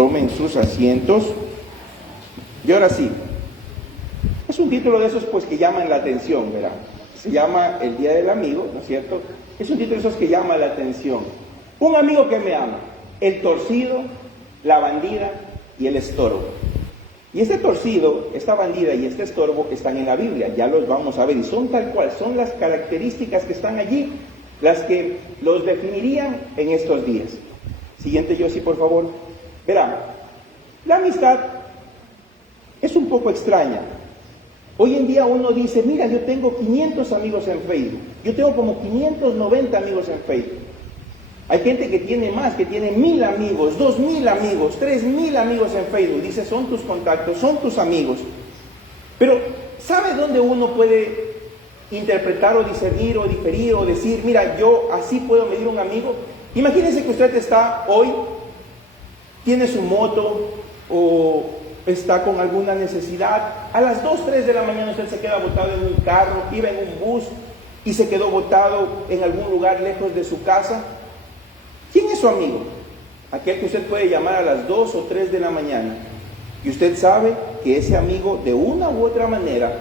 Tomen sus asientos. Y ahora sí, es un título de esos pues que llaman la atención, ¿verdad? Se llama El Día del Amigo, ¿no es cierto? Es un título de esos que llama la atención. Un amigo que me ama, el torcido, la bandida y el estorbo. Y este torcido, esta bandida y este estorbo están en la Biblia, ya los vamos a ver, y son tal cual, son las características que están allí, las que los definirían en estos días. Siguiente, Yossi, por favor. Verán, la amistad es un poco extraña. Hoy en día uno dice, mira, yo tengo 500 amigos en Facebook, yo tengo como 590 amigos en Facebook. Hay gente que tiene más, que tiene 1000 amigos, 2000 amigos, 3000 amigos en Facebook. Dice, son tus contactos, son tus amigos. Pero, ¿sabe dónde uno puede interpretar o discernir o diferir o decir, mira, yo así puedo medir un amigo? Imagínense que usted está hoy, tiene su moto o está con alguna necesidad. A las 2, 3 de la mañana usted se queda botado en un carro, iba en un bus y se quedó botado en algún lugar lejos de su casa. ¿Quién es su amigo? Aquel que usted puede llamar a las 2 o 3 de la mañana. Y usted sabe que ese amigo de una u otra manera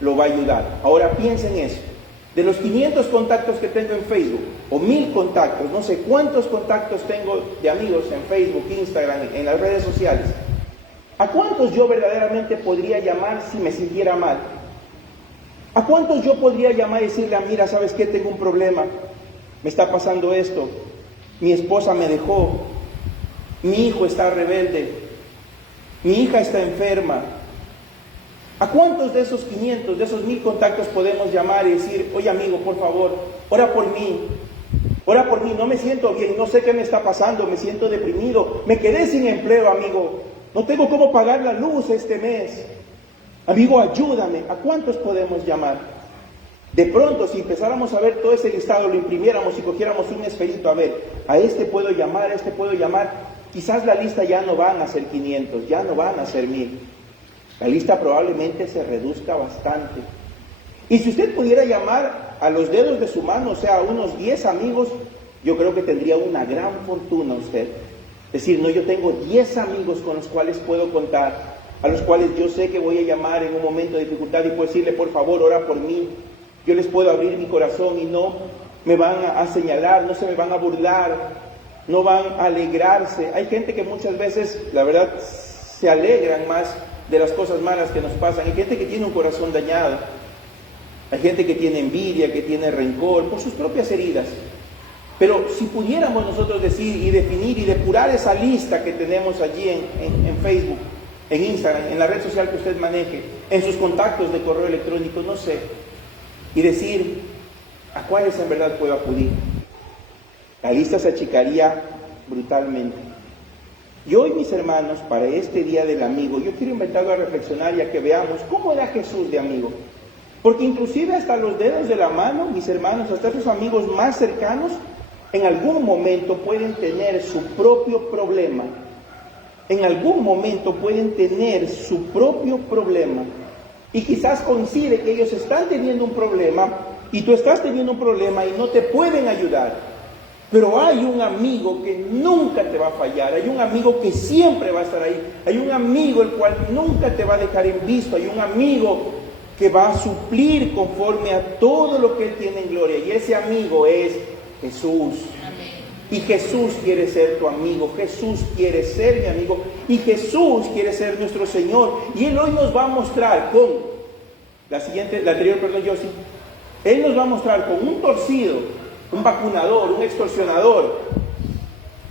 lo va a ayudar. Ahora piensen eso. De los 500 contactos que tengo en Facebook, o 1000 contactos, no sé cuántos contactos tengo de amigos en Facebook, Instagram, en las redes sociales, ¿a cuántos yo verdaderamente podría llamar si me sintiera mal? ¿A cuántos yo podría llamar y decirle, mira, ¿sabes qué? Tengo un problema, me está pasando esto, mi esposa me dejó, mi hijo está rebelde, mi hija está enferma? ¿A cuántos de esos 500, de esos 1000 contactos podemos llamar y decir, oye amigo, por favor, ora por mí, no me siento bien, no sé qué me está pasando, me siento deprimido, me quedé sin empleo, amigo, no tengo cómo pagar la luz este mes, amigo, ayúdame? ¿A cuántos podemos llamar? De pronto, si empezáramos a ver todo ese listado, lo imprimiéramos y cogiéramos un esferito, a ver, a este puedo llamar, a este puedo llamar, quizás la lista ya no van a ser 500, ya no van a ser 1000. La lista probablemente se reduzca bastante. Y si usted pudiera llamar a los dedos de su mano, o sea, a unos 10 amigos, yo creo que tendría una gran fortuna usted. Decir, no, yo tengo 10 amigos con los cuales puedo contar, a los cuales yo sé que voy a llamar en un momento de dificultad y puedo decirle, por favor, ora por mí. Yo les puedo abrir mi corazón y no me van a señalar, no se me van a burlar, no van a alegrarse. Hay gente que muchas veces, la verdad, se alegran más de las cosas malas que nos pasan. Hay gente que tiene un corazón dañado. Hay gente que tiene envidia, que tiene rencor por sus propias heridas. Pero si pudiéramos nosotros decir y definir y depurar esa lista que tenemos allí en Facebook, en Instagram, en la red social que usted maneje, en sus contactos de correo electrónico, no sé, y decir a cuáles en verdad puedo acudir, la lista se achicaría brutalmente. Y hoy, mis hermanos, para este Día del Amigo, yo quiero invitarlo a reflexionar y a que veamos cómo era Jesús de amigo. Porque inclusive hasta los dedos de la mano, mis hermanos, hasta sus amigos más cercanos, en algún momento pueden tener su propio problema. En algún momento pueden tener su propio problema. Y quizás coincide que ellos están teniendo un problema y tú estás teniendo un problema y no te pueden ayudar. Pero hay un amigo que nunca te va a fallar, hay un amigo que siempre va a estar ahí, hay un amigo el cual nunca te va a dejar en visto, hay un amigo que va a suplir conforme a todo lo que Él tiene en gloria. Y ese amigo es Jesús. Y Jesús quiere ser tu amigo, Jesús quiere ser mi amigo y Jesús quiere ser nuestro Señor. Y Él hoy nos va a mostrar con, Yossi, Él nos va a mostrar con un torcido, un vacunador, un extorsionador,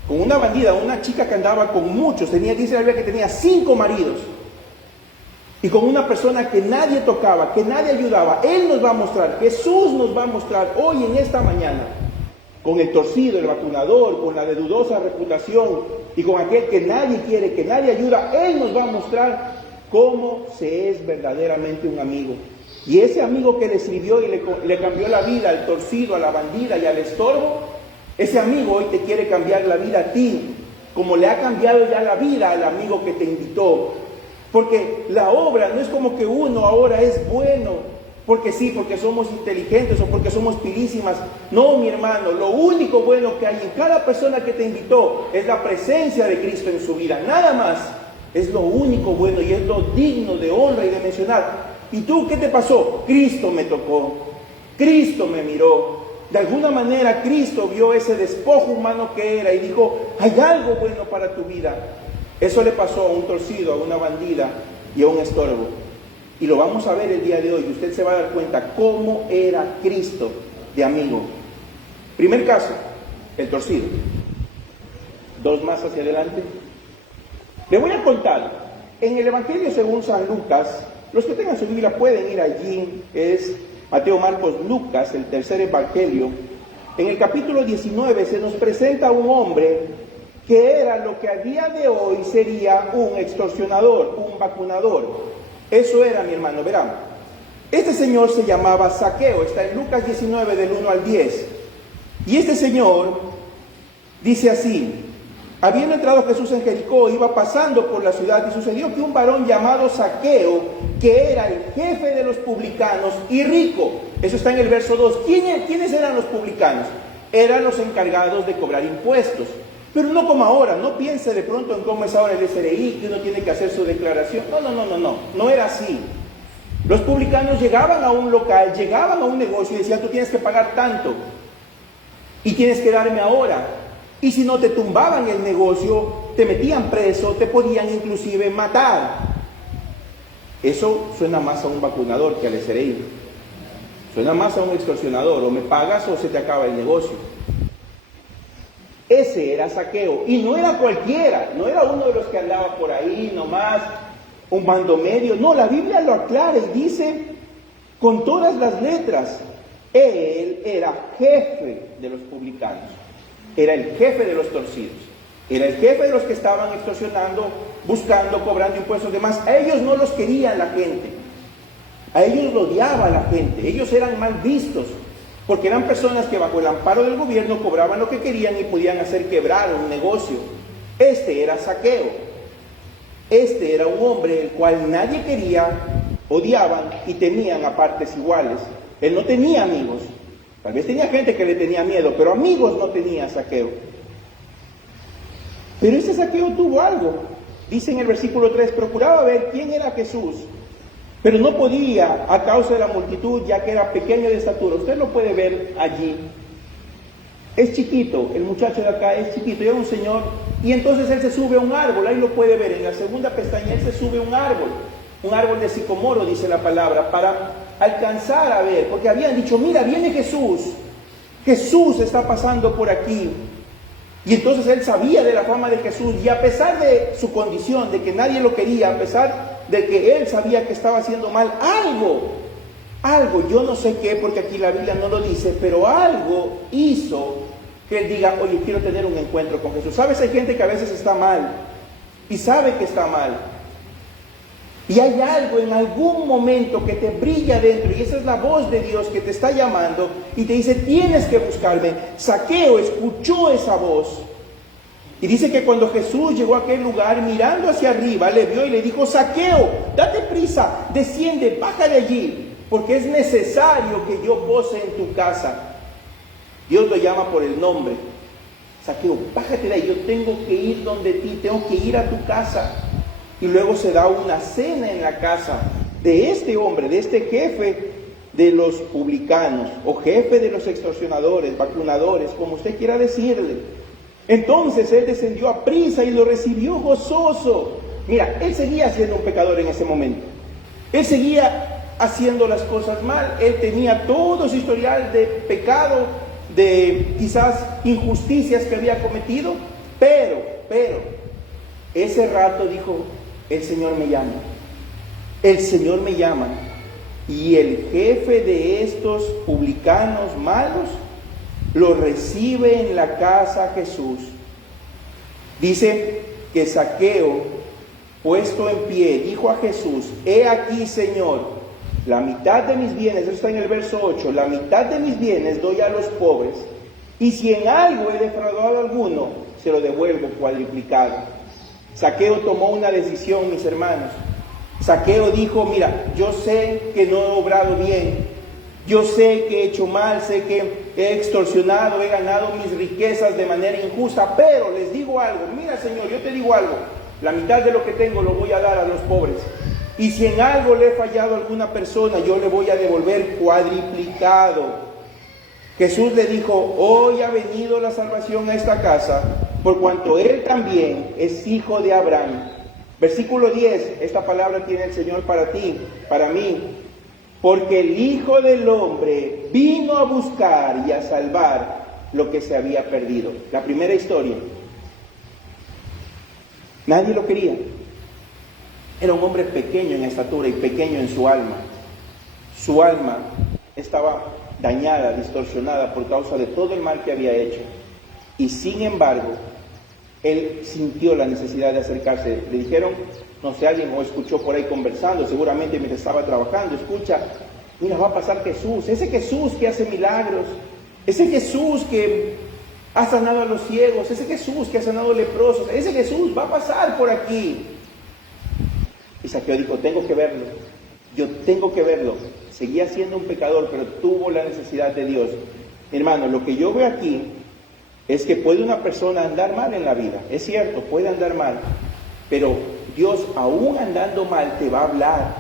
con una bandida, una chica que andaba con muchos, dice la Biblia que tenía 5 maridos, y con una persona que nadie tocaba, que nadie ayudaba. Él nos va a mostrar, Jesús nos va a mostrar hoy en esta mañana, con el torcido, el vacunador, con la de dudosa reputación, y con aquel que nadie quiere, que nadie ayuda. Él nos va a mostrar cómo se es verdaderamente un amigo. Y ese amigo que le sirvió y le cambió la vida al torcido, a la bandida y al estorbo, ese amigo hoy te quiere cambiar la vida a ti, como le ha cambiado ya la vida al amigo que te invitó. Porque la obra no es como que uno ahora es bueno porque sí, porque somos inteligentes o porque somos pilísimas. No, mi hermano, lo único bueno que hay en cada persona que te invitó es la presencia de Cristo en su vida, nada más. Es lo único bueno y es lo digno de honra y de mencionar. ¿Y tú qué te pasó? Cristo me tocó, Cristo me miró. De alguna manera Cristo vio ese despojo humano que era y dijo, hay algo bueno para tu vida. Eso le pasó a un torcido, a una bandida y a un estorbo. Y lo vamos a ver el día de hoy. Y usted se va a dar cuenta cómo era Cristo de amigo. Primer caso, el torcido. Dos más hacia adelante. Le voy a contar, en el Evangelio según San Lucas, los que tengan su Biblia pueden ir allí, es Mateo, Marcos, Lucas, el tercer Evangelio. En el capítulo 19 se nos presenta un hombre que era lo que a día de hoy sería un extorsionador, un vacunador. Eso era, mi hermano, verán. Este señor se llamaba Zaqueo, está en Lucas 19 del 1 al 10. Y este señor dice así: habiendo entrado Jesús en Jericó, iba pasando por la ciudad y sucedió que un varón llamado Zaqueo, que era el jefe de los publicanos y rico. Eso está en el verso 2. ¿Quiénes eran los publicanos? Eran los encargados de cobrar impuestos. Pero no como ahora, no piense de pronto en cómo es ahora el SRI, que uno tiene que hacer su declaración. No era así. Los publicanos llegaban a un local, llegaban a un negocio y decían, tú tienes que pagar tanto y tienes que darme ahora. Y si no te tumbaban el negocio, te metían preso, te podían inclusive matar. Eso suena más a un vacunador que al SRI. Suena más a un extorsionador, o me pagas o se te acaba el negocio. Ese era Zaqueo, y no era cualquiera, no era uno de los que andaba por ahí nomás, un mando medio. No, la Biblia lo aclara y dice con todas las letras, él era jefe de los publicanos, era el jefe de los torcidos, era el jefe de los que estaban extorsionando, buscando, cobrando impuestos y demás. A ellos no los quería la gente, a ellos lo odiaba la gente, ellos eran mal vistos, porque eran personas que bajo el amparo del gobierno cobraban lo que querían y podían hacer quebrar un negocio. Este era Zaqueo. Este era un hombre el cual nadie quería, odiaban y temían a partes iguales. Él no tenía amigos. Tal vez tenía gente que le tenía miedo, pero amigos no tenía Zaqueo. Pero ese Zaqueo tuvo algo. Dice en el versículo 3, procuraba ver quién era Jesús, pero no podía a causa de la multitud, ya que era pequeño de estatura. Usted lo puede ver allí. Es chiquito, el muchacho de acá es chiquito, era un señor, y entonces él se sube a un árbol, ahí lo puede ver, en la segunda pestaña él se sube a un árbol de sicomoro, dice la palabra, para alcanzar a ver, porque habían dicho, mira, viene Jesús está pasando por aquí. Y entonces él sabía de la fama de Jesús, y a pesar de su condición, de que nadie lo quería, a pesar de que él sabía que estaba haciendo mal, algo, yo no sé qué, porque aquí la Biblia no lo dice, pero algo hizo que él diga, oye, quiero tener un encuentro con Jesús. ¿Sabes? Hay gente que a veces está mal, y sabe que está mal, y hay algo en algún momento que te brilla dentro, y esa es la voz de Dios que te está llamando, y te dice, tienes que buscarme. Zaqueo escuchó esa voz, y dice que cuando Jesús llegó a aquel lugar, mirando hacia arriba, le vio y le dijo, Zaqueo, date prisa, desciende, baja de allí, porque es necesario que yo pose en tu casa. Dios lo llama por el nombre. Zaqueo, bájate de ahí, yo tengo que ir donde ti, tengo que ir a tu casa. Y luego se da una cena en la casa de este hombre, de este jefe de los publicanos, o jefe de los extorsionadores, vacunadores, como usted quiera decirle. Entonces él descendió a prisa y lo recibió gozoso. Mira, él seguía siendo un pecador en ese momento. Él seguía haciendo las cosas mal. Él tenía todo su historial de pecado, de quizás injusticias que había cometido. Pero, ese rato dijo, el Señor me llama. El Señor me llama. Y el jefe de estos publicanos malos lo recibe en la casa Jesús. Dice que Zaqueo, puesto en pie, dijo a Jesús, he aquí, Señor, la mitad de mis bienes, eso está en el verso 8, la mitad de mis bienes doy a los pobres, y si en algo he defraudado a alguno, se lo devuelvo cuadriplicado. Zaqueo tomó una decisión, mis hermanos. Zaqueo dijo, mira, yo sé que no he obrado bien, yo sé que he hecho mal, sé que he extorsionado, he ganado mis riquezas de manera injusta, pero les digo algo, mira Señor, yo te digo algo, la mitad de lo que tengo lo voy a dar a los pobres. Y si en algo le he fallado a alguna persona, yo le voy a devolver cuadriplicado. Jesús le dijo, hoy ha venido la salvación a esta casa, por cuanto él también es hijo de Abraham. Versículo 10, esta palabra tiene el Señor para ti, para mí. Porque el Hijo del Hombre vino a buscar y a salvar lo que se había perdido. La primera historia. Nadie lo quería. Era un hombre pequeño en estatura y pequeño en su alma. Su alma estaba dañada, distorsionada por causa de todo el mal que había hecho. Y sin embargo, él sintió la necesidad de acercarse. Le dijeron, no sé, alguien o escuchó por ahí conversando, seguramente mientras estaba trabajando, escucha, mira, va a pasar Jesús, ese Jesús que hace milagros, ese Jesús que ha sanado a los ciegos, ese Jesús que ha sanado a leprosos, ese Jesús va a pasar por aquí. Y Zaqueo dijo, tengo que verlo, yo tengo que verlo. Seguía siendo un pecador, pero tuvo la necesidad de Dios. Hermano, lo que yo veo aquí es que puede una persona andar mal en la vida, es cierto, puede andar mal, pero Dios, aún andando mal, te va a hablar.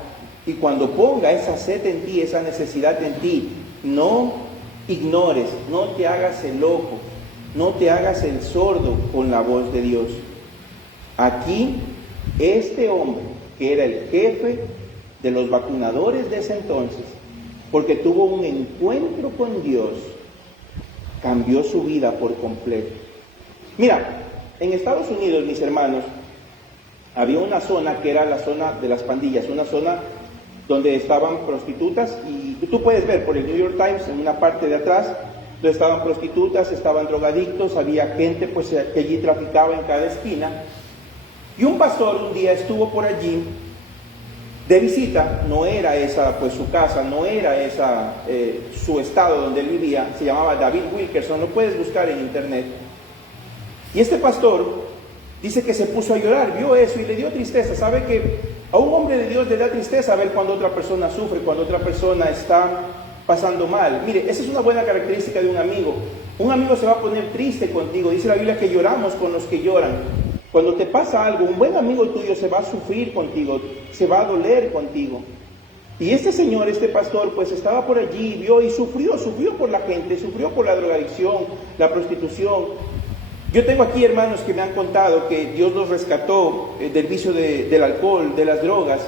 Y cuando ponga esa sed en ti, esa necesidad en ti, no ignores, no te hagas el loco, no te hagas el sordo con la voz de Dios. Aquí, este hombre, que era el jefe de los vacunadores de ese entonces, porque tuvo un encuentro con Dios, cambió su vida por completo. Mira, en Estados Unidos, mis hermanos, había una zona que era la zona de las pandillas, una zona donde estaban prostitutas, y tú puedes ver por el New York Times en una parte de atrás, donde estaban prostitutas, estaban drogadictos, había gente pues que allí traficaba en cada esquina. Y un pastor un día estuvo por allí de visita, no era esa pues su casa, no era esa su estado donde él vivía, se llamaba David Wilkerson, lo puedes buscar en internet. Y este pastor dice que se puso a llorar, vio eso y le dio tristeza. Sabe que a un hombre de Dios le da tristeza ver cuando otra persona sufre, cuando otra persona está pasando mal. Mire, esa es una buena característica de un amigo. Un amigo se va a poner triste contigo. Dice la Biblia que lloramos con los que lloran. Cuando te pasa algo, un buen amigo tuyo se va a sufrir contigo, se va a doler contigo. Y este señor, este pastor, pues estaba por allí, vio y sufrió por la gente, sufrió por la drogadicción, la prostitución. Yo tengo aquí hermanos que me han contado que Dios los rescató del vicio del alcohol, de las drogas,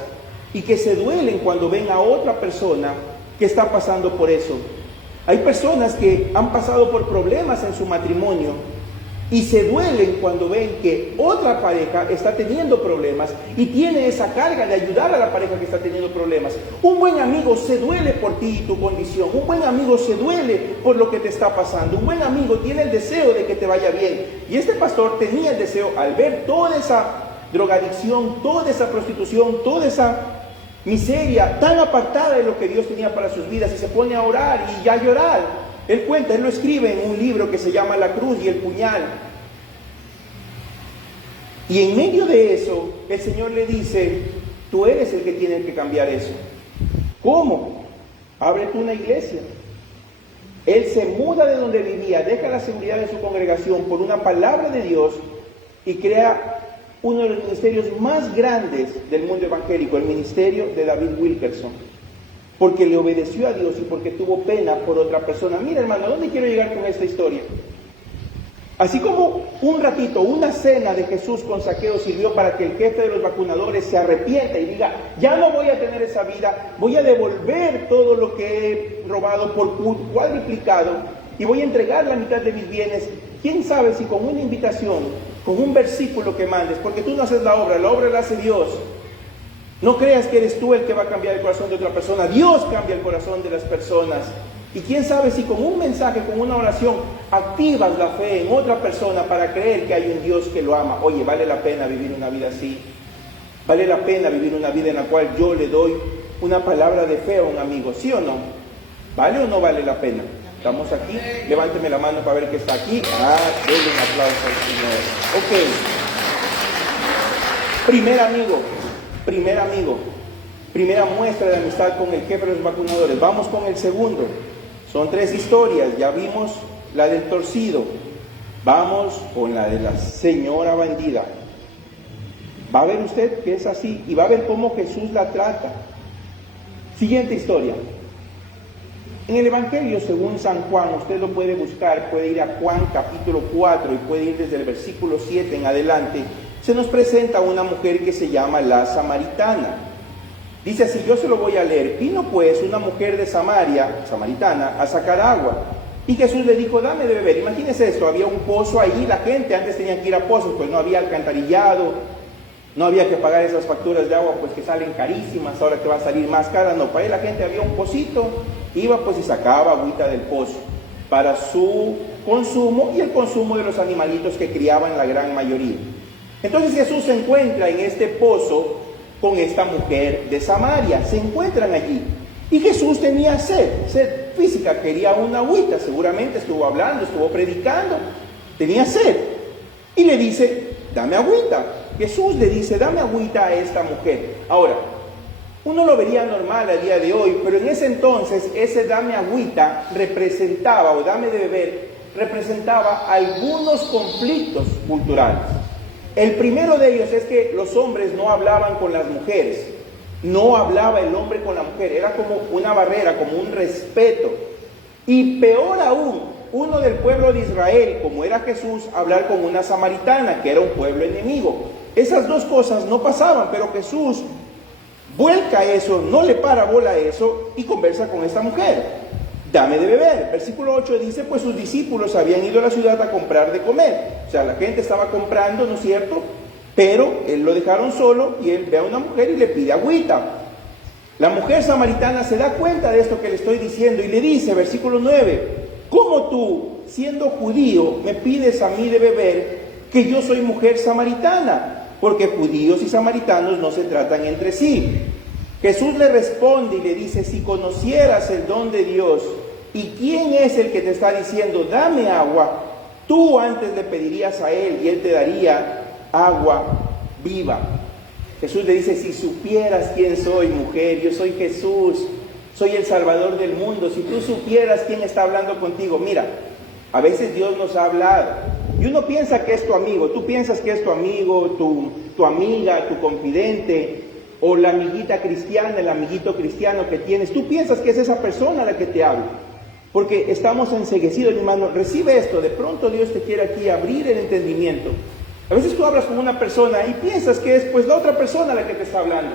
y que se duelen cuando ven a otra persona que está pasando por eso. Hay personas que han pasado por problemas en su matrimonio y se duelen cuando ven que otra pareja está teniendo problemas y tiene esa carga de ayudar a la pareja que está teniendo problemas. Un buen amigo se duele por ti y tu condición. Un buen amigo se duele por lo que te está pasando. Un buen amigo tiene el deseo de que te vaya bien. Y este pastor tenía el deseo, al ver toda esa drogadicción, toda esa prostitución, toda esa miseria tan apartada de lo que Dios tenía para sus vidas, y se pone a orar y a llorar. Él cuenta, él lo escribe en un libro que se llama La Cruz y el Puñal. Y en medio de eso, el Señor le dice, tú eres el que tiene que cambiar eso. ¿Cómo? Ábrete una iglesia. Él se muda de donde vivía, deja la seguridad de su congregación por una palabra de Dios y crea uno de los ministerios más grandes del mundo evangélico, el ministerio de David Wilkerson. Porque le obedeció a Dios y porque tuvo pena por otra persona. Mira, hermano, ¿a dónde quiero llegar con esta historia? Así como un ratito, una cena de Jesús con Zaqueo sirvió para que el jefe de los vacunadores se arrepienta y diga, ya no voy a tener esa vida, voy a devolver todo lo que he robado por cuadriplicado y voy a entregar la mitad de mis bienes. ¿Quién sabe si con una invitación, con un versículo que mandes, porque tú no haces la obra la hace Dios? No creas que eres tú el que va a cambiar el corazón de otra persona. Dios cambia el corazón de las personas. Y quién sabe si con un mensaje, con una oración, activas la fe en otra persona para creer que hay un Dios que lo ama. Oye, vale la pena vivir una vida así. Vale la pena vivir una vida en la cual yo le doy una palabra de fe a un amigo. ¿Sí o no? ¿Vale o no vale la pena? ¿Estamos aquí? Levánteme la mano para ver que está aquí. Denle un aplauso al Señor. Ok. Primer amigo. primera muestra de amistad con el jefe de los vacunadores. Vamos con el segundo. Son 3 historias, ya vimos la del torcido. Vamos con la de la señora bandida. Va a ver usted que es así y va a ver cómo Jesús la trata. Siguiente historia. En el Evangelio según San Juan, usted lo puede buscar, puede ir a Juan capítulo 4 y puede ir desde el versículo 7 en adelante. Se nos presenta una mujer que se llama la samaritana. Dice así, yo se lo voy a leer. Vino pues una mujer de Samaria, samaritana, a sacar agua. Y Jesús le dijo, dame de beber. Imagínense esto, había un pozo ahí, la gente antes tenía que ir a pozos, pues no había alcantarillado, no había que pagar esas facturas de agua pues que salen carísimas, ahora que va a salir más cara. No, para ahí la gente había un pocito, iba pues y sacaba agüita del pozo para su consumo y el consumo de los animalitos que criaban la gran mayoría. Entonces Jesús se encuentra en este pozo con esta mujer de Samaria, se encuentran allí. Y Jesús tenía sed física, quería una agüita, seguramente estuvo hablando, estuvo predicando, tenía sed. Y le dice, dame agüita. Jesús le dice, dame agüita a esta mujer. Ahora, uno lo vería normal a día de hoy, pero en ese entonces, ese dame agüita representaba, o dame de beber, representaba algunos conflictos culturales. El primero de ellos es que los hombres no hablaban con las mujeres. No hablaba el hombre con la mujer, era como una barrera, como un respeto. Y peor aún, uno del pueblo de Israel, como era Jesús, hablar con una samaritana, que era un pueblo enemigo. Esas dos cosas no pasaban, pero Jesús vuelca eso, no le para bola a eso y conversa con esta mujer. Dame de beber. Versículo 8 dice, pues sus discípulos habían ido a la ciudad a comprar de comer. O sea, la gente estaba comprando, ¿no es cierto?, pero él lo dejaron solo y él ve a una mujer y le pide agüita. La mujer samaritana se da cuenta de esto que le estoy diciendo y le dice, versículo 9, ¿cómo tú, siendo judío, me pides a mí de beber que yo soy mujer samaritana? Porque judíos y samaritanos no se tratan entre sí. Jesús le responde y le dice, si conocieras el don de Dios y quién es el que te está diciendo, dame agua, tú antes le pedirías a él y él te daría agua viva. Jesús le dice, si supieras quién soy, mujer, yo soy Jesús, soy el Salvador del mundo, si tú supieras quién está hablando contigo. Mira, a veces Dios nos ha hablado y uno piensa que es tu amigo, tú piensas que es tu amigo, tu amiga, tu confidente, o la amiguita cristiana, el amiguito cristiano que tienes, tú piensas que es esa persona a la que te habla, porque estamos enceguecidos, hermano. Recibe esto, de pronto Dios te quiere aquí abrir el entendimiento. A veces tú hablas con una persona y piensas que es pues la otra persona la que te está hablando,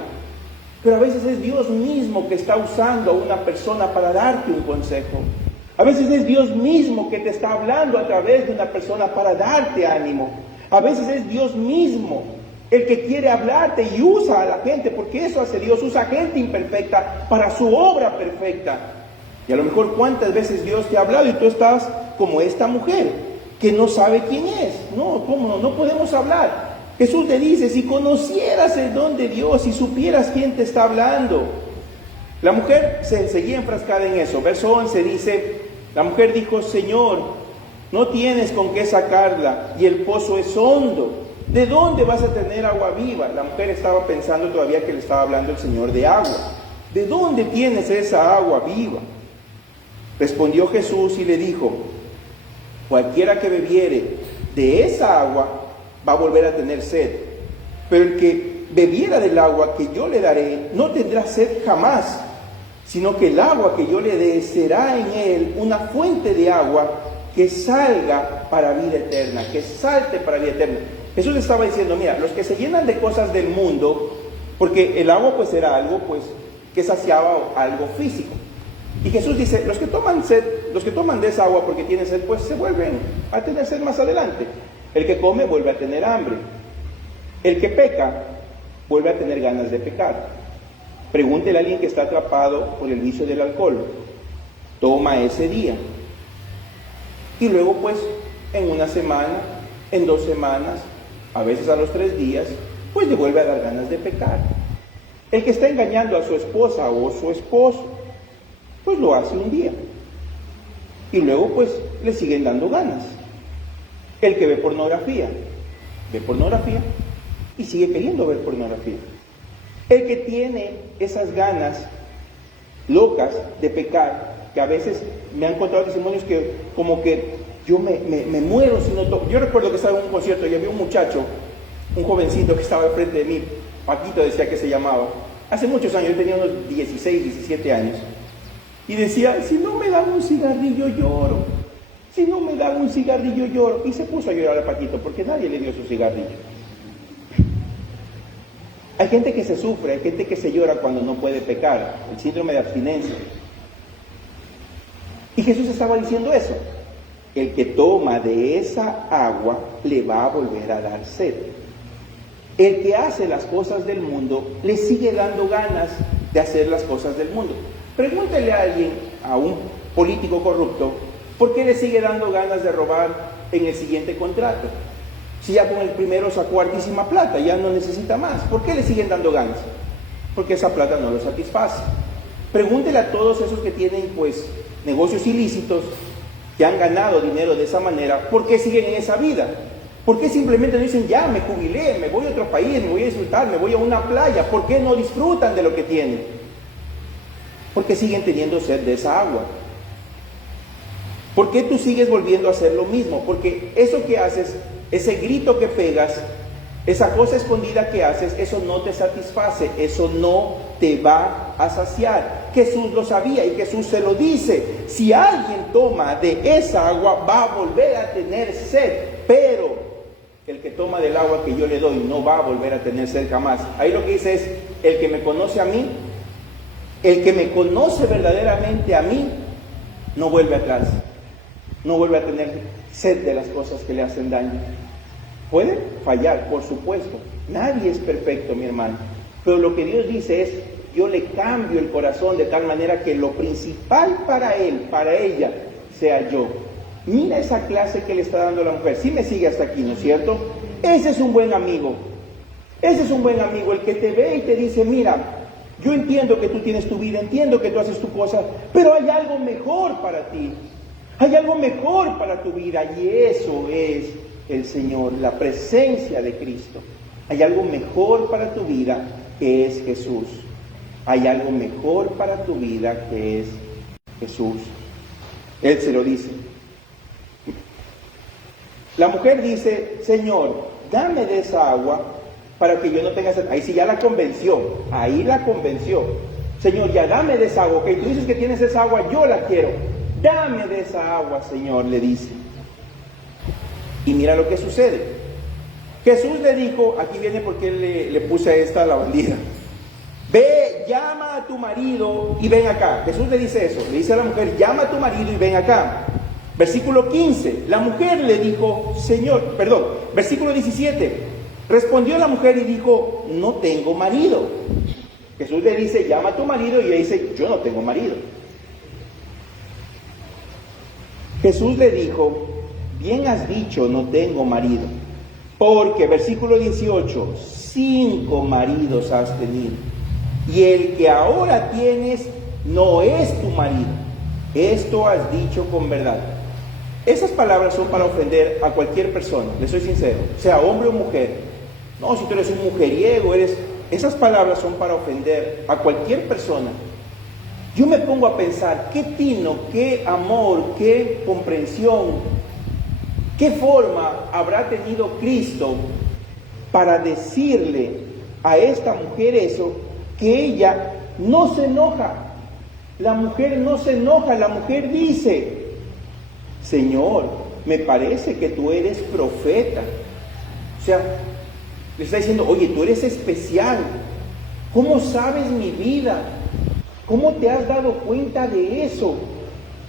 pero a veces es Dios mismo que está usando a una persona para darte un consejo. A veces es Dios mismo que te está hablando a través de una persona para darte ánimo. A veces es Dios mismo el que quiere hablarte y usa a la gente, porque eso hace Dios, usa gente imperfecta para su obra perfecta. Y a lo mejor cuántas veces Dios te ha hablado y tú estás como esta mujer que no sabe quién es. No, ¿cómo no? No podemos hablar. Jesús te dice, si conocieras el don de Dios, si supieras quién te está hablando. La mujer se seguía enfrascada en eso. Verso 11 dice, la mujer dijo, Señor, no tienes con qué sacarla y el pozo es hondo. ¿De dónde vas a tener agua viva? La mujer estaba pensando todavía que le estaba hablando el Señor de agua. ¿De dónde tienes esa agua viva? Respondió Jesús y le dijo, cualquiera que bebiere de esa agua va a volver a tener sed, pero el que bebiera del agua que yo le daré no tendrá sed jamás, sino que el agua que yo le dé será en él una fuente de agua que salga para vida eterna, que salte para vida eterna. Jesús le estaba diciendo, mira, los que se llenan de cosas del mundo, porque el agua pues era algo pues que saciaba algo físico. Y Jesús dice, los que toman sed, los que toman de esa agua porque tienen sed, pues se vuelven a tener sed más adelante. El que come vuelve a tener hambre. El que peca vuelve a tener ganas de pecar. Pregúntele a alguien que está atrapado por el vicio del alcohol. Toma ese día. Y luego pues en una semana, en 2 semanas, a veces a los 3 días, pues le vuelve a dar ganas de pecar. El que está engañando a su esposa o su esposo, pues lo hace un día. Y luego pues le siguen dando ganas. El que ve pornografía y sigue queriendo ver pornografía. El que tiene esas ganas locas de pecar, que a veces me han contado testimonios que como que yo me muero si no toco. Yo recuerdo que estaba en un concierto y había un muchacho, un jovencito que estaba al frente de mí, Paquito decía que se llamaba, hace muchos años, yo tenía unos 16, 17 años, y decía, si no me dan un cigarrillo lloro, si no me dan un cigarrillo lloro, y se puso a llorar a Paquito porque nadie le dio su cigarrillo. Hay gente que se sufre, hay gente que se llora cuando no puede pecar, el síndrome de abstinencia. Y Jesús estaba diciendo eso. El que toma de esa agua le va a volver a dar sed. El que hace las cosas del mundo le sigue dando ganas de hacer las cosas del mundo. Pregúntele a alguien, a un político corrupto, ¿por qué le sigue dando ganas de robar en el siguiente contrato? Si ya con el primero sacó hartísima plata, ya no necesita más. ¿Por qué le siguen dando ganas? Porque esa plata no lo satisface. Pregúntele a todos esos que tienen pues negocios ilícitos, que han ganado dinero de esa manera, ¿por qué siguen en esa vida? ¿Por qué simplemente no dicen, ya me jubilé, me voy a otro país, me voy a disfrutar, me voy a una playa? ¿Por qué no disfrutan de lo que tienen? Porque siguen teniendo sed de esa agua. ¿Por qué tú sigues volviendo a hacer lo mismo? Porque eso que haces, ese grito que pegas, esa cosa escondida que haces, eso no te satisface, eso no te va a saciar. Jesús lo sabía y Jesús se lo dice. Si alguien toma de esa agua, va a volver a tener sed, pero el que toma del agua que yo le doy no va a volver a tener sed jamás. Ahí lo que dice es, el que me conoce a mí, el que me conoce verdaderamente a mí, no vuelve atrás, no vuelve a tener sed de las cosas que le hacen daño. Puede fallar, por supuesto, nadie es perfecto, mi hermano, pero lo que Dios dice es, yo le cambio el corazón de tal manera que lo principal para él, para ella, sea yo. Mira esa clase que le está dando la mujer, sí me sigue hasta aquí, ¿no es cierto? Ese es un buen amigo, ese es un buen amigo, el que te ve y te dice, mira, yo entiendo que tú tienes tu vida, entiendo que tú haces tu cosa, pero hay algo mejor para ti, hay algo mejor para tu vida, y eso es el Señor, la presencia de Cristo. Hay algo mejor para tu vida que es Jesús. Hay algo mejor para tu vida que es Jesús. Él se lo dice. La mujer dice, Señor, dame de esa agua para que yo no tenga sed. Ahí sí ya la convenció, ahí la convenció. Señor, ya dame de esa agua, que tú dices que tienes esa agua, yo la quiero. Dame de esa agua, Señor, le dice. Y mira lo que sucede. Jesús le dijo, aquí viene porque le puse a esta la bandida. Ve, llama a tu marido y ven acá. Jesús le dice eso, le dice a la mujer, llama a tu marido y ven acá. Versículo 15, la mujer le dijo, versículo 17, respondió la mujer y dijo, no tengo marido. Jesús le dice, llama a tu marido y ella dice, yo no tengo marido. Jesús le dijo, bien has dicho, no tengo marido, porque, versículo 18, 5 maridos has tenido, y el que ahora tienes no es tu marido. Esto has dicho con verdad. Esas palabras son para ofender a cualquier persona, le soy sincero, sea hombre o mujer. No, si tú eres un mujeriego, esas palabras son para ofender a cualquier persona. Yo me pongo a pensar, qué tino, qué amor, qué comprensión, qué forma habrá tenido Cristo para decirle a esta mujer eso, que ella no se enoja. La mujer no se enoja, la mujer dice, Señor, me parece que tú eres profeta. O sea, le está diciendo, oye, tú eres especial. ¿Cómo sabes mi vida? ¿Cómo te has dado cuenta de eso?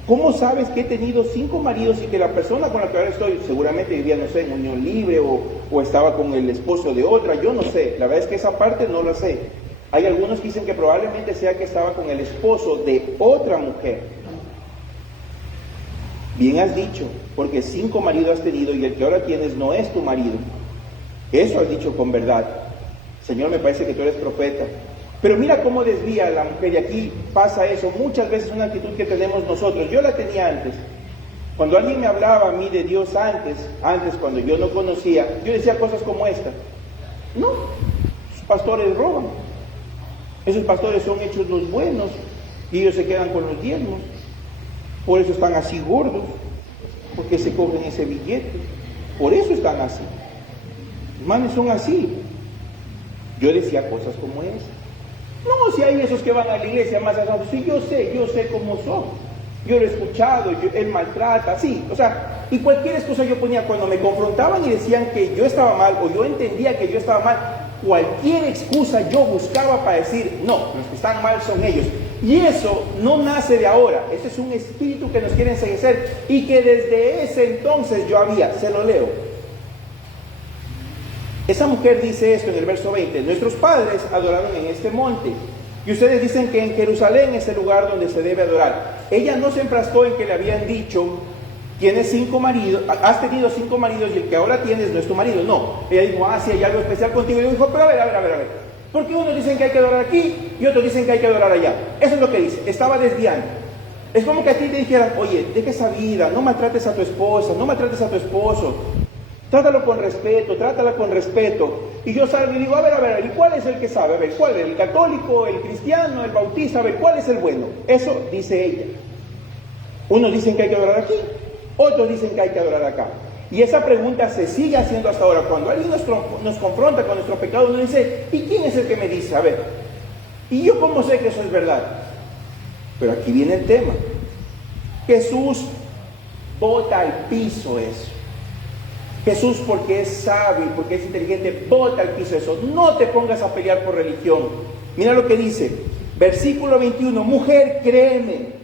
¿Cómo sabes que he tenido 5 maridos y que la persona con la que ahora estoy seguramente vivía, no sé, en unión libre o estaba con el esposo de otra? Yo no sé, la verdad es que esa parte no la sé. Hay algunos que dicen que probablemente sea que estaba con el esposo de otra mujer. Bien has dicho, porque 5 maridos has tenido y el que ahora tienes no es tu marido. Eso has dicho con verdad. Señor, me parece que tú eres profeta. Pero mira cómo desvía a la mujer, y aquí pasa eso, muchas veces una actitud que tenemos nosotros. Yo la tenía antes. Cuando alguien me hablaba a mí de Dios antes cuando yo no conocía, yo decía cosas como esta. No, los pastores roban. Esos pastores son hechos los buenos y ellos se quedan con los diezmos. Por eso están así gordos, porque se cogen ese billete. Por eso están así. Hermanos, son así. Yo decía cosas como esas. No, si hay esos que van a la iglesia más allá, sí, yo sé cómo son. Yo lo he escuchado, él maltrata, sí, o sea, y cualquier excusa yo ponía cuando me confrontaban y decían que yo estaba mal, o yo entendía que yo estaba mal, cualquier excusa yo buscaba para decir, no, los que están mal son ellos. Y eso no nace de ahora, ese es un espíritu que nos quiere enseguecer y que desde ese entonces yo había, se lo leo. Esa mujer dice esto en el verso 20, nuestros padres adoraron en este monte, y ustedes dicen que en Jerusalén es el lugar donde se debe adorar. Ella no se enfrascó en que le habían dicho, tienes 5 maridos, has tenido 5 maridos y el que ahora tienes no es tu marido. No, ella dijo, sí, hay algo especial contigo. Y dijo, pero a ver. Porque unos dicen que hay que adorar aquí y otros dicen que hay que adorar allá. Eso es lo que dice, estaba desviando. Es como que a ti te dijeran, oye, deja esa vida, no maltrates a tu esposa, no maltrates a tu esposo. Trátalo con respeto, trátala con respeto. Y yo salgo y digo, a ver, ¿y cuál es el que sabe? A ver, ¿cuál es? ¿El católico, el cristiano, el bautista? A ver, ¿cuál es el bueno? Eso dice ella. Unos dicen que hay que adorar aquí, otros dicen que hay que adorar acá. Y esa pregunta se sigue haciendo hasta ahora. Cuando alguien nos confronta con nuestro pecado, uno dice, ¿y quién es el que me dice? A ver, ¿y yo cómo sé que eso es verdad? Pero aquí viene el tema. Jesús bota al piso eso. Jesús, porque es sabio, porque es inteligente, bota al piso eso. No te pongas a pelear por religión. Mira lo que dice, versículo 21, mujer, créeme,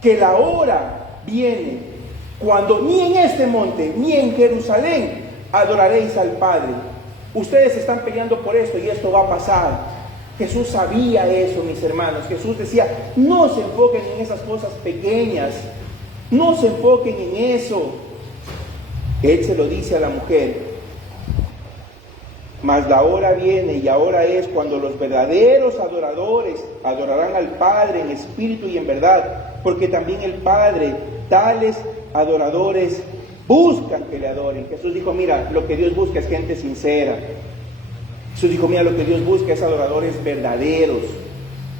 que la hora viene cuando ni en este monte, ni en Jerusalén adoraréis al Padre. Ustedes están peleando por esto y esto va a pasar. Jesús sabía eso, mis hermanos. Jesús decía, no se enfoquen en esas cosas pequeñas, no se enfoquen en eso. Él se lo dice a la mujer, mas la hora viene y ahora es cuando los verdaderos adoradores adorarán al Padre en espíritu y en verdad, porque también el Padre, tales adoradores, buscan que le adoren. Jesús dijo, mira, lo que Dios busca es gente sincera. Jesús dijo, mira, lo que Dios busca es adoradores verdaderos.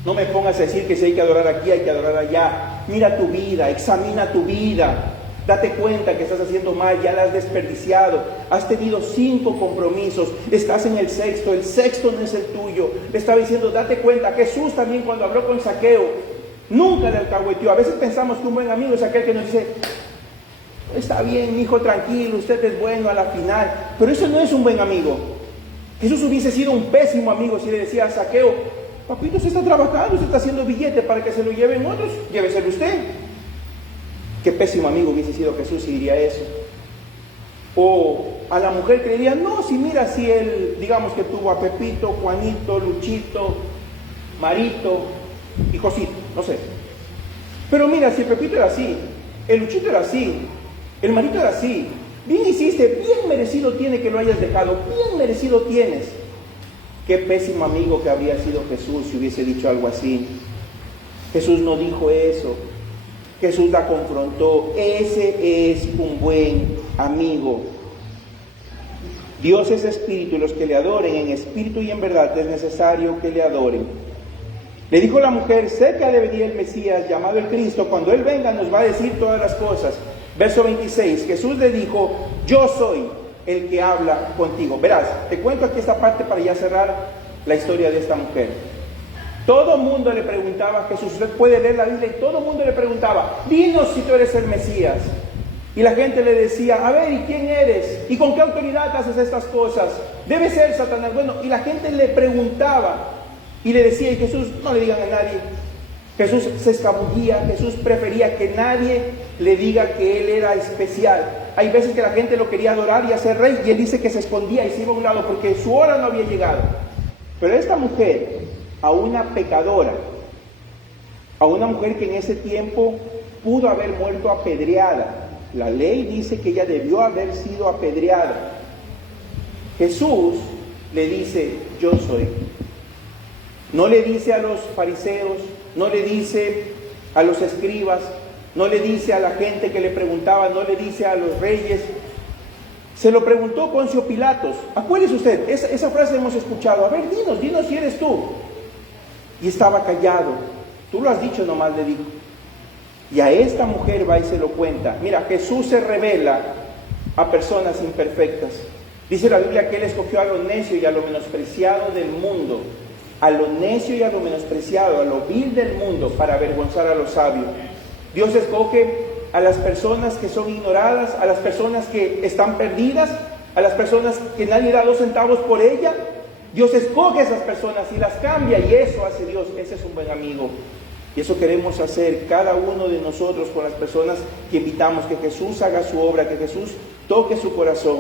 No me pongas a decir que si hay que adorar aquí, hay que adorar allá. Mira tu vida, examina tu vida. Date cuenta que estás haciendo mal, ya la has desperdiciado. Has tenido 5 compromisos, estás en el sexto no es el tuyo. Le estaba diciendo, date cuenta. Jesús también cuando habló con Zaqueo, nunca le alcahueteó. A veces pensamos que un buen amigo es aquel que nos dice, está bien, mi hijo, tranquilo, usted es bueno a la final. Pero ese no es un buen amigo. Jesús hubiese sido un pésimo amigo si le decía a Zaqueo, papito, usted está trabajando, usted está haciendo billete para que se lo lleven otros, lléveselo usted. Qué pésimo amigo hubiese sido Jesús si diría eso. O a la mujer que le diría, no, si mira, si él, digamos que tuvo a Pepito, Juanito, Luchito, Marito y Josito, no sé. Pero mira, si el Pepito era así, el Luchito era así, el Marito era así, bien hiciste, bien merecido tiene que lo hayas dejado, bien merecido tienes. Qué pésimo amigo que habría sido Jesús si hubiese dicho algo así. Jesús no dijo eso. Jesús la confrontó. Ese es un buen amigo. Dios es espíritu y los que le adoren en espíritu y en verdad es necesario que le adoren. Le dijo la mujer, sé que ha de venir el Mesías llamado el Cristo. Cuando Él venga nos va a decir todas las cosas. Verso 26, Jesús le dijo, yo soy el que habla contigo. Verás, te cuento aquí esta parte para ya cerrar la historia de esta mujer. Todo el mundo le preguntaba a Jesús, usted puede leer la Biblia y todo el mundo le preguntaba, dinos si tú eres el Mesías. Y la gente le decía, a ver, ¿y quién eres? ¿Y con qué autoridad haces estas cosas? Debe ser Satanás. Bueno, y la gente le preguntaba y le decía, y Jesús, no le digan a nadie. Jesús se escabullía, Jesús prefería que nadie le diga que Él era especial. Hay veces que la gente lo quería adorar y hacer rey, y Él dice que se escondía y se iba a un lado porque su hora no había llegado. Pero esta mujer, a una pecadora, a una mujer que en ese tiempo pudo haber muerto apedreada. La ley dice que ella debió haber sido apedreada. Jesús le dice, yo soy. No le dice a los fariseos, no le dice a los escribas, no le dice a la gente que le preguntaba, no le dice a los reyes. Se lo preguntó Poncio Pilatos. Acuérdese usted, esa frase hemos escuchado. A ver, dinos si eres tú. y estaba callado. Tú lo has dicho, nomás le dijo. Y a esta mujer va y se lo cuenta. Mira, Jesús se revela a personas imperfectas. Dice la Biblia que Él escogió a lo necio y a lo menospreciado del mundo, a lo necio y a lo menospreciado, a lo vil del mundo, para avergonzar a los sabios. Dios escoge a las personas que son ignoradas, a las personas que están perdidas, a las personas que nadie da 2 centavos por ella. Dios escoge a esas personas y las cambia, y eso hace Dios. Ese es un buen amigo. Y eso queremos hacer cada uno de nosotros con las personas que invitamos, que Jesús haga su obra, que Jesús toque su corazón.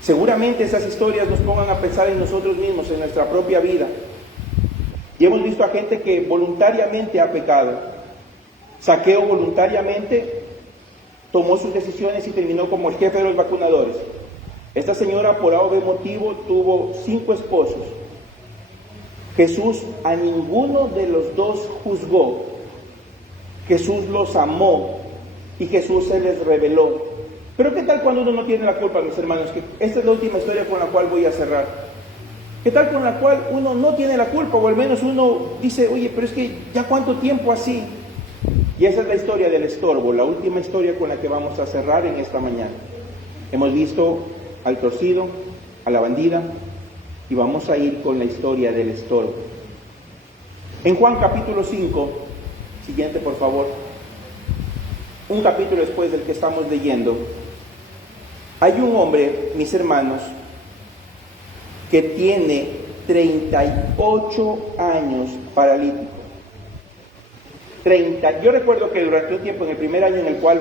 Seguramente esas historias nos pongan a pensar en nosotros mismos, en nuestra propia vida. Y hemos visto a gente que voluntariamente ha pecado. Zaqueo voluntariamente tomó sus decisiones y terminó como el jefe de los vacunadores. Esta señora, por A o B motivo, tuvo 5 esposos. Jesús a ninguno de los 2 juzgó. Jesús los amó y Jesús se les reveló. Pero ¿qué tal cuando uno no tiene la culpa, mis hermanos? Que esta es la última historia con la cual voy a cerrar. ¿Qué tal con la cual uno no tiene la culpa? O al menos uno dice, oye, pero es que ya cuánto tiempo así. Y esa es la historia del estorbo, la última historia con la que vamos a cerrar en esta mañana. Hemos visto al torcido, a la bandida, y vamos a ir con la historia del estorbo. En Juan capítulo 5, siguiente por favor, un capítulo después del que estamos leyendo, hay un hombre, mis hermanos, que tiene 38 años paralítico. Yo recuerdo que durante un tiempo, en el primer año en el cual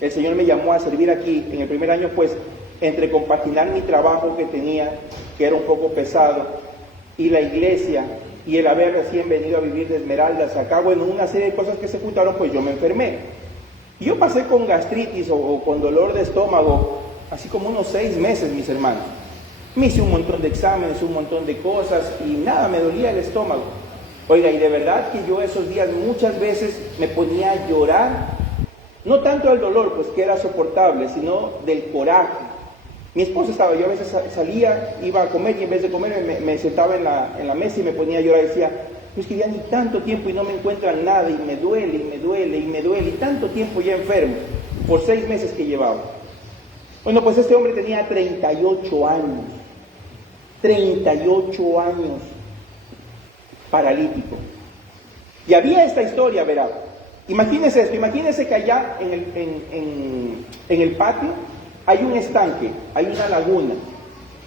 el Señor me llamó a servir aquí, en el primer año, pues, entre compaginar mi trabajo que tenía, que era un poco pesado, y la iglesia, y el haber recién venido a vivir de Esmeraldas acá, bueno, una serie de cosas que se juntaron, pues yo me enfermé. Y yo pasé con gastritis o con dolor de estómago, así como unos 6 meses, mis hermanos. Me hice un montón de exámenes, un montón de cosas, y nada, me dolía el estómago. Oiga, y de verdad que yo esos días muchas veces me ponía a llorar, no tanto del dolor, pues que era soportable, sino del coraje. Mi esposa estaba, yo a veces salía, iba a comer, y en vez de comer me sentaba en la mesa y me ponía a llorar, y decía, pues que ya ni tanto tiempo y no me encuentran nada, y me duele, y me duele, y me duele, y tanto tiempo ya enfermo, por 6 meses que llevaba. Bueno, pues este hombre tenía 38 años, 38 años, paralítico. Y había esta historia, verá. Imagínense esto, imagínense que allá en el patio hay un estanque, hay una laguna,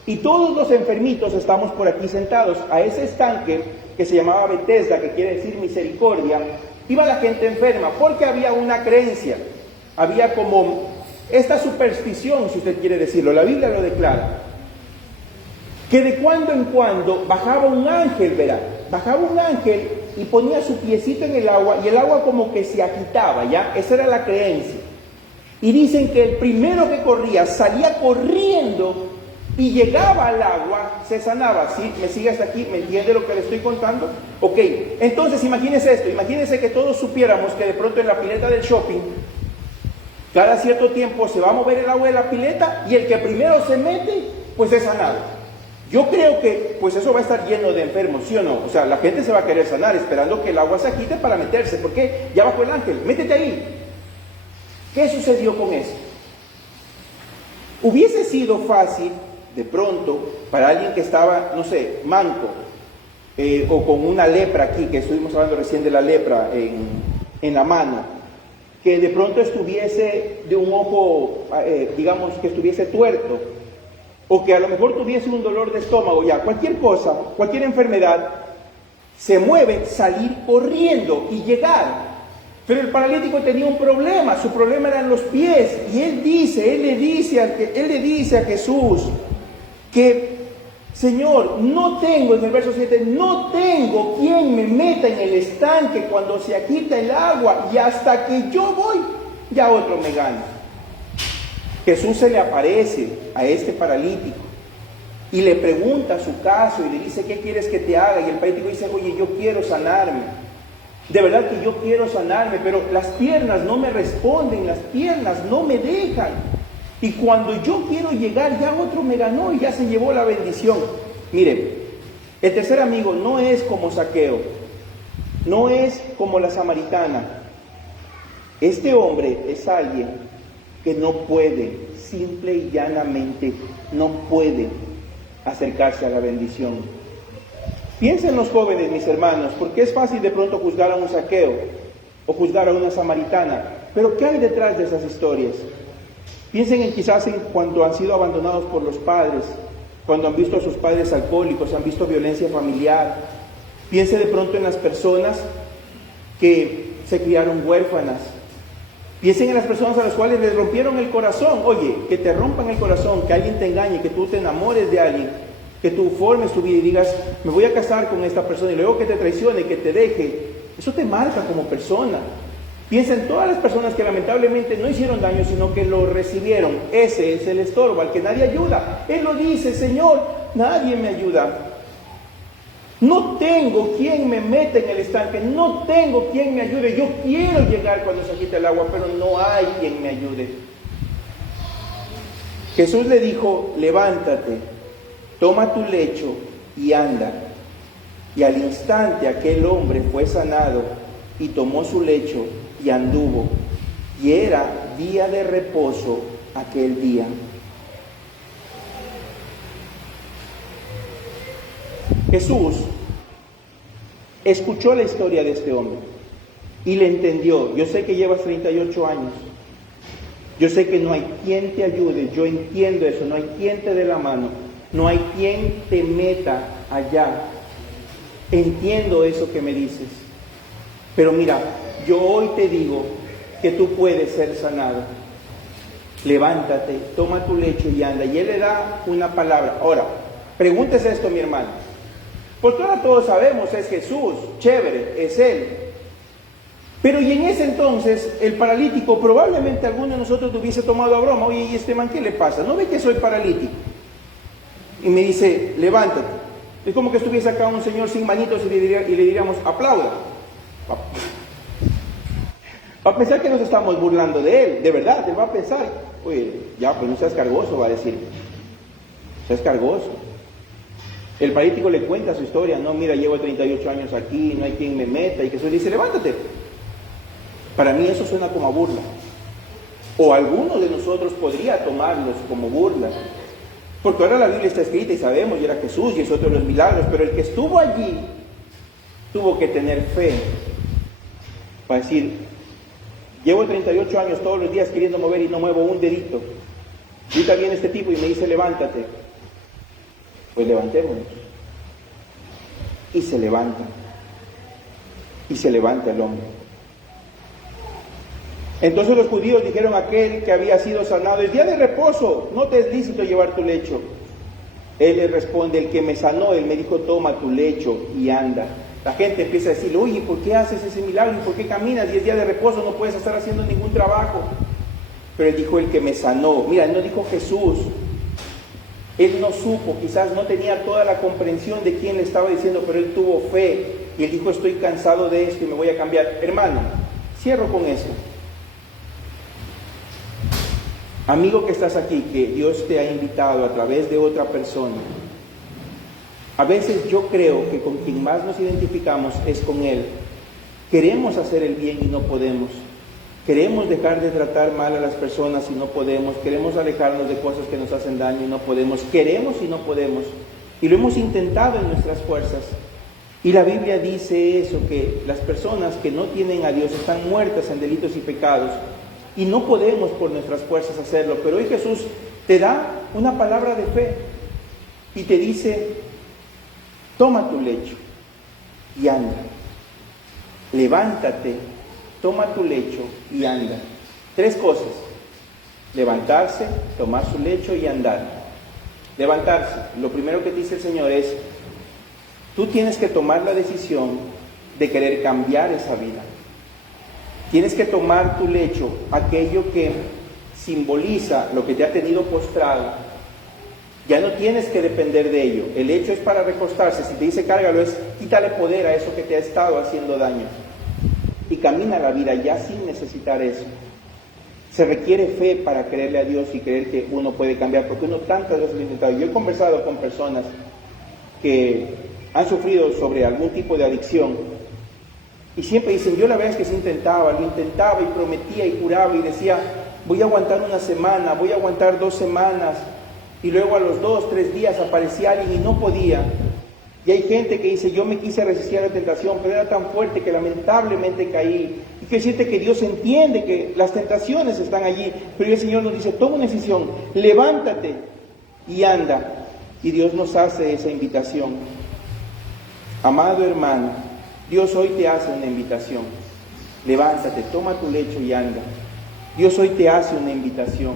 y todos los enfermitos estamos por aquí sentados. A ese estanque, que se llamaba Betesda, que quiere decir misericordia, iba la gente enferma, porque había una creencia, había como esta superstición, si usted quiere decirlo, la Biblia lo declara, que de cuando en cuando bajaba un ángel, verá, bajaba un ángel y ponía su piecito en el agua, y el agua como que se agitaba, ¿ya? Esa era la creencia. Y dicen que el primero que corría, salía corriendo y llegaba al agua, se sanaba. ¿Sí? ¿Me sigue hasta aquí? ¿Me entiende lo que le estoy contando? Ok, entonces imagínense esto, imagínense que todos supiéramos que de pronto en la pileta del shopping, cada cierto tiempo se va a mover el agua de la pileta, y el que primero se mete, pues es sanado. Yo creo que pues eso va a estar lleno de enfermos, ¿sí o no? O sea, la gente se va a querer sanar esperando que el agua se agite para meterse, porque ya bajó el ángel, métete ahí. ¿Qué sucedió con eso? Hubiese sido fácil, de pronto, para alguien que estaba, no sé, manco, o con una lepra aquí, que estuvimos hablando recién de la lepra en la mano, que de pronto estuviese de un ojo, digamos, que estuviese tuerto, o que a lo mejor tuviese un dolor de estómago, ya, cualquier cosa, cualquier enfermedad, se mueve, salir corriendo y llegar. Pero el paralítico tenía un problema, su problema eran los pies, y él le dice a Jesús que, Señor, no tengo, en el verso 7, no tengo quien me meta en el estanque cuando se agita el agua, y hasta que yo voy, ya otro me gana. Jesús se le aparece a este paralítico y le pregunta su caso y le dice, ¿qué quieres que te haga? Y el paralítico dice, oye, yo quiero sanarme. De verdad que yo quiero sanarme, pero las piernas no me responden, las piernas no me dejan. Y cuando yo quiero llegar, ya otro me ganó y ya se llevó la bendición. Mire, El tercer amigo no es como Zaqueo, no es como la samaritana. Este hombre es alguien que no puede, simple y llanamente, no puede acercarse a la bendición. Piensen los jóvenes, mis hermanos, porque es fácil de pronto juzgar a un Zaqueo o juzgar a una samaritana, pero ¿qué hay detrás de esas historias? Piensen quizás en cuando han sido abandonados por los padres, cuando han visto a sus padres alcohólicos, han visto violencia familiar. Piense de pronto en las personas que se criaron huérfanas. Piensen en las personas a las cuales les rompieron el corazón. Oye, que te rompan el corazón, que alguien te engañe, que tú te enamores de alguien, que tú formes tu vida y digas, me voy a casar con esta persona, y luego que te traicione, que te deje. Eso te marca como persona. Piensa en todas las personas que lamentablemente no hicieron daño, sino que lo recibieron. Ese es el estorbo, al que nadie ayuda. Él lo dice, Señor, nadie me ayuda. No tengo quien me meta en el estanque, no tengo quien me ayude. Yo quiero llegar cuando se agite el agua, pero no hay quien me ayude. Jesús le dijo, levántate, toma tu lecho y anda. Y al instante aquel hombre fue sanado y tomó su lecho y anduvo. Y era día de reposo aquel día. Jesús escuchó la historia de este hombre y le entendió. Yo sé que llevas 38 años. Yo sé que no hay quien te ayude. Yo entiendo eso. No hay quien te dé la mano. No hay quien te meta allá. Entiendo eso que me dices. Pero mira, yo hoy te digo que tú puedes ser sanado. Levántate, toma tu lecho y anda. Y Él le da una palabra. Ahora, pregúntese esto, mi hermano. Porque ahora todos sabemos, es Jesús, chévere, es Él. Pero y en ese entonces, el paralítico, probablemente alguno de nosotros te hubiese tomado a broma. Oye, ¿y este man qué le pasa? ¿No ve que soy paralítico? Y me dice, levántate. Es como que estuviese acá un señor sin manitos y le diríamos, aplauda. Va a pensar que nos estamos burlando de él, de verdad, él va a pensar, oye, ya, pues no seas cargoso, va a decir. Seas cargoso. El paralítico le cuenta su historia, no, mira, llevo 38 años aquí, no hay quien me meta, y Jesús dice, levántate. Para mí eso suena como a burla. O alguno de nosotros podría tomarlos como burla. Porque ahora la Biblia está escrita y sabemos, y era Jesús y es otro de los milagros, pero el que estuvo allí tuvo que tener fe para decir, llevo 38 años todos los días queriendo mover y no muevo un dedito. Y ahorita viene este tipo y me dice, levántate. Pues levantémonos. Y se levanta. Y se levanta el hombre. Entonces los judíos dijeron a aquel que había sido sanado, es día de reposo, no te es lícito llevar tu lecho. Él le responde, el que me sanó, él me dijo, toma tu lecho y anda. La gente empieza a decir, oye, ¿por qué haces ese milagro? ¿Y por qué caminas? Y es día de reposo, no puedes estar haciendo ningún trabajo. Pero él dijo, el que me sanó. Mira, él no dijo Jesús. Él no supo, quizás no tenía toda la comprensión de quién le estaba diciendo, pero él tuvo fe. Y él dijo, estoy cansado de esto y me voy a cambiar. Hermano, cierro con eso. Amigo que estás aquí, que Dios te ha invitado a través de otra persona. A veces yo creo que con quien más nos identificamos es con Él. Queremos hacer el bien y no podemos. Queremos dejar de tratar mal a las personas y no podemos. Queremos alejarnos de cosas que nos hacen daño y no podemos. Queremos y no podemos. Y lo hemos intentado en nuestras fuerzas. Y la Biblia dice eso, que las personas que no tienen a Dios están muertas en delitos y pecados. Y no podemos por nuestras fuerzas hacerlo. Pero hoy Jesús te da una palabra de fe y te dice, toma tu lecho y anda. Levántate, toma tu lecho y anda. 3 cosas. Levantarse, tomar su lecho y andar. Levantarse. Lo primero que dice el Señor es, tú tienes que tomar la decisión de querer cambiar esa vida. Tienes que tomar tu lecho, aquello que simboliza lo que te ha tenido postrado. Ya no tienes que depender de ello. El lecho es para recostarse. Si te dice cárgalo, es quítale poder a eso que te ha estado haciendo daño. Y camina la vida ya sin necesitar eso. Se requiere fe para creerle a Dios y creer que uno puede cambiar, porque uno tantas veces lo ha intentado. Yo he conversado con personas que han sufrido sobre algún tipo de adicción y siempre dicen, yo la verdad es que sí intentaba, lo intentaba y prometía y juraba y decía, voy a aguantar una semana, voy a aguantar 2 semanas, y luego a los 2, 3 días aparecía alguien y no podía. Y hay gente que dice, yo me quise resistir a la tentación, pero era tan fuerte que lamentablemente caí. Y quiero decirte que Dios entiende que las tentaciones están allí, pero el Señor nos dice, toma una decisión, levántate y anda. Y Dios nos hace esa invitación. Amado hermano, Dios hoy te hace una invitación. Levántate, toma tu lecho y anda. Dios hoy te hace una invitación.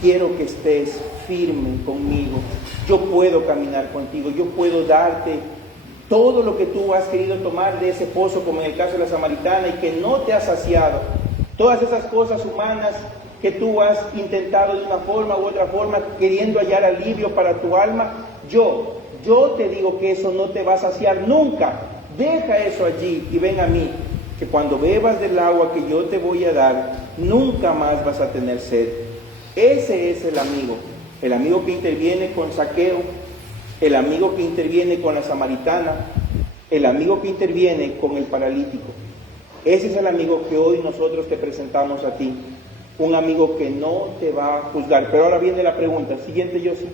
Quiero que estés firme conmigo. Yo puedo caminar contigo. Yo puedo darte todo lo que tú has querido tomar de ese pozo, como en el caso de la samaritana, y que no te ha saciado. Todas esas cosas humanas que tú has intentado de una forma u otra forma, queriendo hallar alivio para tu alma, yo te digo que eso no te va a saciar nunca. Deja eso allí y ven a mí, que cuando bebas del agua que yo te voy a dar, nunca más vas a tener sed. Ese es el amigo que interviene con Zaqueo, el amigo que interviene con la samaritana, el amigo que interviene con el paralítico. Ese es el amigo que hoy nosotros te presentamos a ti, un amigo que no te va a juzgar. Pero ahora viene la pregunta, siguiente, Yossi.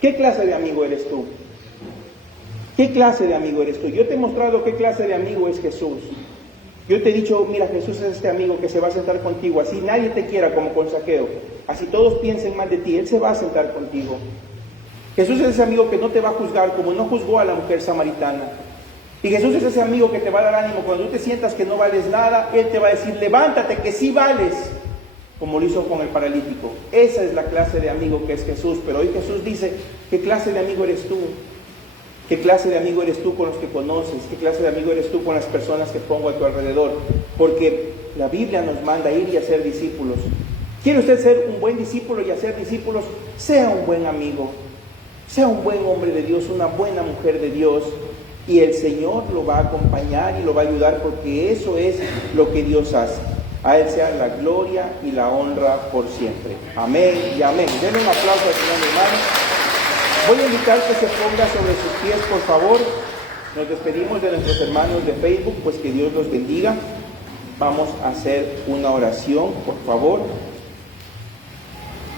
¿Qué clase de amigo eres tú? ¿Qué clase de amigo eres tú? Yo te he mostrado qué clase de amigo es Jesús. Yo te he dicho, mira, Jesús es este amigo que se va a sentar contigo, así nadie te quiera como con Zaqueo, así todos piensen mal de ti, Él se va a sentar contigo. Jesús es ese amigo que no te va a juzgar como no juzgó a la mujer samaritana. Y Jesús es ese amigo que te va a dar ánimo cuando tú te sientas que no vales nada, Él te va a decir, levántate que sí vales, como lo hizo con el paralítico. Esa es la clase de amigo que es Jesús. Pero hoy Jesús dice, ¿qué clase de amigo eres tú? ¿Qué clase de amigo eres tú con los que conoces? ¿Qué clase de amigo eres tú con las personas que pongo a tu alrededor? Porque la Biblia nos manda a ir y a ser discípulos. ¿Quiere usted ser un buen discípulo y hacer discípulos? Sea un buen amigo, sea un buen hombre de Dios, una buena mujer de Dios, y el Señor lo va a acompañar y lo va a ayudar, porque eso es lo que Dios hace. A Él sea la gloria y la honra por siempre. Amén y amén. Denle un aplauso al Señor, mi hermano. Voy a invitar que se ponga sobre sus pies, por favor. Nos despedimos de nuestros hermanos de Facebook, pues que Dios los bendiga. Vamos a hacer una oración, por favor.